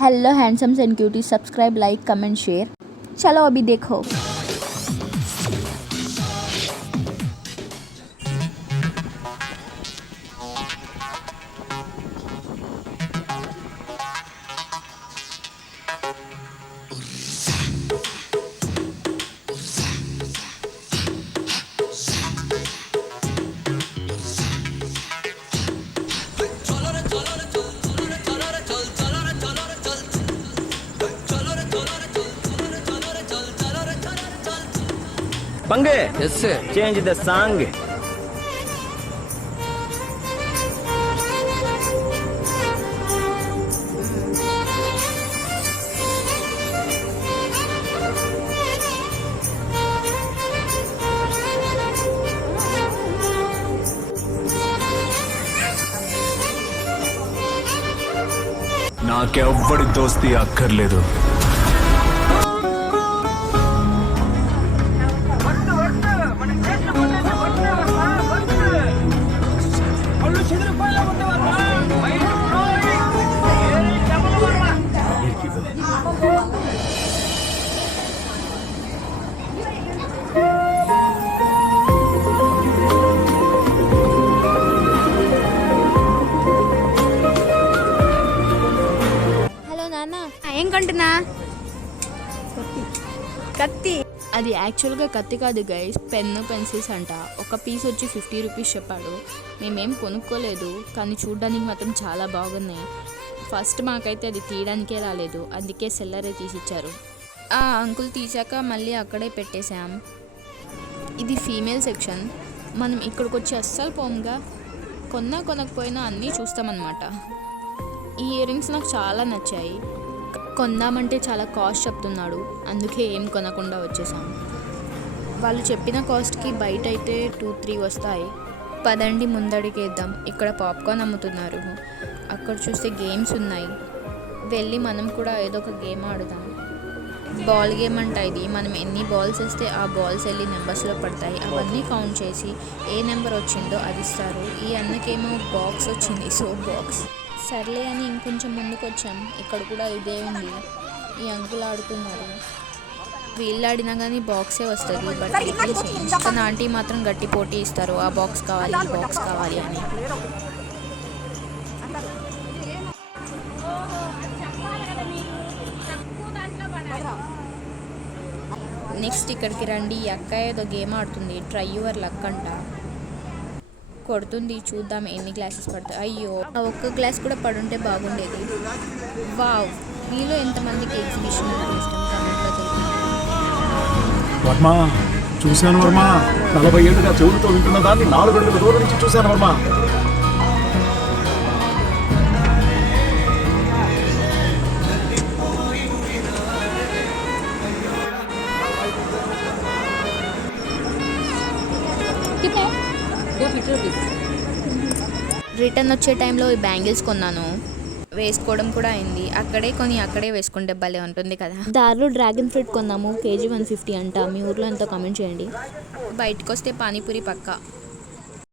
Hello handsomes and cutie subscribe like comment share चलो अभी देखो। Bange, yes sir change the song. నాకెవ్వడి దోస్తి అక్కర్లేదు ఏం కొంటున్నా కత్తి. అది యాక్చువల్గా కత్తి కాదు గైస్ పెన్ను పెన్సిల్స్ అంట. ఒక పీస్ వచ్చి ఫిఫ్టీ రూపీస్ చెప్పాడు. మేమేం కొనుక్కోలేదు కానీ చూడడానికి మాత్రం చాలా బాగున్నాయి. ఫస్ట్ మాకైతే అది తీయడానికే రాలేదు అందుకే సెల్లరే తీసిచ్చారు. ఆ అంకుల్ తీసాక మళ్ళీ అక్కడే పెట్టేశాం. ఇది ఫీమేల్ సెక్షన్ మనం ఇక్కడికి వచ్చి అస్సలు పోముగా? కొన్నా కొనకపోయినా అన్నీ చూస్తామన్నమాట. ఈ ఇయర్ రింగ్స్ నాకు చాలా నచ్చాయి. కొందామంటే చాలా కాస్ట్ చెప్తున్నాడు. అందుకే ఏం కొనకుండా వచ్చేసాం వాళ్ళు చెప్పిన కాస్ట్కి బయట అయితే టూ త్రీ వస్తాయి. పదండి ముందడిగేద్దాం. ఇక్కడ పాప్కార్న్ అమ్ముతున్నారు. అక్కడ చూస్తే గేమ్స్ ఉన్నాయి. వెళ్ళి మనం కూడా ఏదో ఒక గేమ్ ఆడుదాం. బాల్ గేమ్ అంట ఇది. మనం ఎన్ని బాల్స్ వేస్తే ఆ బాల్స్ వెళ్ళి నెంబర్స్లో పడతాయి. అవన్నీ కౌంట్ చేసి ఏ నెంబర్ వచ్చిందో అది ఇస్తారు. ఈ అన్నకేమో బాక్స్ వచ్చింది. So box. సర్లే అని ఇంకొంచెం ముందుకు వచ్చాం ఇక్కడ కూడా ఇదే ఉంది. ఈ అంకుల్ ఆడుతున్నారు. వీళ్ళు ఆడినా కానీ బాక్సే వస్తుంది. బట్ కానీ ఆంటీ మాత్రం గట్టి పోటీ ఇస్తారు. ఆ బాక్స్ కావాలి ఈ బాక్స్ కావాలి అని. నెక్స్ట్ ఇక్కడికి రండి. ఈ అక్క ఏదో గేమ్ ఆడుతుంది. ట్రై యువర్ లక్ అంట కొడుతుంది. చూద్దాం ఎన్ని గ్లాసెస్ పడతాయి. అయ్యో ఆ ఒక్క గ్లాస్ కూడా పడుంటే బాగుండేది. వావ్ మీలో ఎంతమందికి ఎగ్జిబిషన్ అంటే ఇష్టం? వర్మ చూశాను వర్మ. నలభై ఏళ్ళుగా చెవులతో వింటున్న దాన్ని నాలుగు అడుగుల దూరం నుంచి చూశాను వర్మ. రిటర్న్ వచ్చే టైంలో ఈ బ్యాంగిల్స్ కొన్నాను. వేసుకోవడం కూడా అయింది. అక్కడే కొని అక్కడే వేసుకుంటే భలే ఉంటుంది కదా. దారిలో డ్రాగన్ ఫ్రూట్ కొన్నాము. కేజీ వన్ ఫిఫ్టీ అంట. మీ ఊర్లో ఎంతో కమెంట్ చేయండి. బయటకు వస్తే పానీపూరి పక్క.